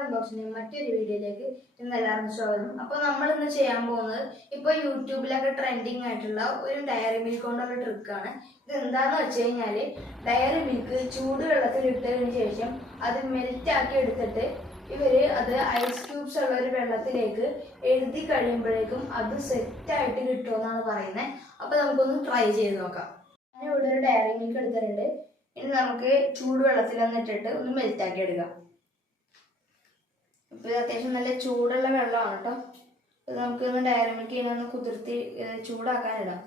Unboxing മറ്റൊരു വീഡിയോയിലേക്ക് ഇന്ന് എല്ലാവർക്കും സ്വാഗതം. അപ്പോൾ നമ്മൾ ഇന്ന് ചെയ്യാൻ പോകുന്നത് ഇപ്പോൾ യൂട്യൂബിലൊക്കെ ട്രെൻഡിങ് ആയിട്ടുള്ള ഒരു ഡയറി മിൽക്ക് കൊണ്ടുള്ള ട്രിക്കാണ്. ഇത് എന്താണെന്ന് വെച്ച് കഴിഞ്ഞാൽ ഡയറി മിൽക്ക് ചൂടുവെള്ളത്തിൽ ഇട്ടതിന് ശേഷം അത് മെൽറ്റ് ആക്കി എടുത്തിട്ട് അത് ഐസ് ക്യൂബ്സ് ഉള്ള ഒരു വെള്ളത്തിലേക്ക് എഴുതി കഴിയുമ്പോഴേക്കും അത് സെറ്റായിട്ട് കിട്ടുമെന്നാണ് പറയുന്നത്. അപ്പോൾ നമുക്കൊന്ന് ട്രൈ ചെയ്ത് നോക്കാം. ഞാൻ ഇവിടെ ഒരു ഡയറി മിൽക്ക് എടുത്തിട്ടുണ്ട്. ഇനി നമുക്ക് ചൂടുവെള്ളത്തിൽ ഇട്ടിട്ട് ഒന്ന് മെൽറ്റ് ആക്കി എടുക്കാം. അപ്പോൾ ഇത് അത്യാവശ്യം നല്ല ചൂടുള്ള വെള്ളമാണ് കേട്ടോ. ഇത് നമുക്കൊന്ന് ഡയറി മിൽക്ക് ഇതിനൊന്ന് കുതിർത്തി ചൂടാക്കാനിടാം.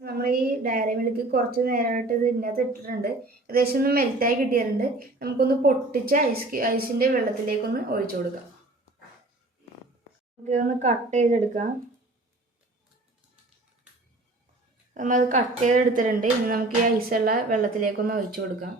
നമ്മൾ ഈ ഡയറി മിൽക്ക് കുറച്ച് നേരമായിട്ട് ഇത് ഇതിനകത്ത് ഇട്ടിട്ടുണ്ട്. ഏകദേശം ഒന്ന് മെൽറ്റായി കിട്ടിയിട്ടുണ്ട്. നമുക്കൊന്ന് പൊട്ടിച്ച ഐസിൻ്റെ വെള്ളത്തിലേക്കൊന്ന് ഒഴിച്ചു കൊടുക്കാം. നമുക്കിതൊന്ന് കട്ട് ചെയ്തെടുക്കാം. നമ്മളത് കട്ട് ചെയ്തെടുത്തിട്ടുണ്ട്. ഇനി നമുക്ക് ഈ ഐസുള്ള വെള്ളത്തിലേക്കൊന്ന് ഒഴിച്ചു കൊടുക്കാം.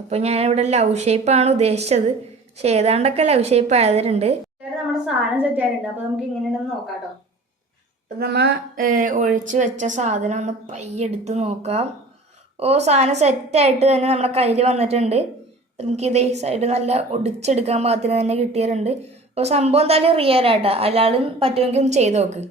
അപ്പോൾ ഞാനിവിടെ ലവ് ഷേപ്പാണ് ഉദ്ദേശിച്ചത്. പക്ഷെ ഏതാണ്ടൊക്കെ ലവ് ഷേപ്പ് ആയതിട്ടുണ്ട്. നമ്മുടെ സാധനം സെറ്റ് ആയിട്ടുണ്ട്. അപ്പോൾ നമുക്ക് ഇങ്ങനെയുണ്ടെന്ന് നോക്കാം കേട്ടോ. അപ്പം നമ്മൾ ഒഴിച്ച് വെച്ച സാധനം ഒന്ന് പയ്യെടുത്ത് നോക്കാം. സാധനം സെറ്റായിട്ട് തന്നെ നമ്മുടെ കയ്യിൽ വന്നിട്ടുണ്ട്. നമുക്കിത് ഈ സൈഡ് നല്ല ഒടിച്ചെടുക്കാൻ പാകത്തിന് തന്നെ കിട്ടിയിട്ടുണ്ട്. അപ്പോൾ സംഭവം എന്തായാലും റിയൽ ആയിട്ടാ. എല്ലാവരും പറ്റുമെങ്കിൽ ഒന്ന് ചെയ്ത് നോക്ക്.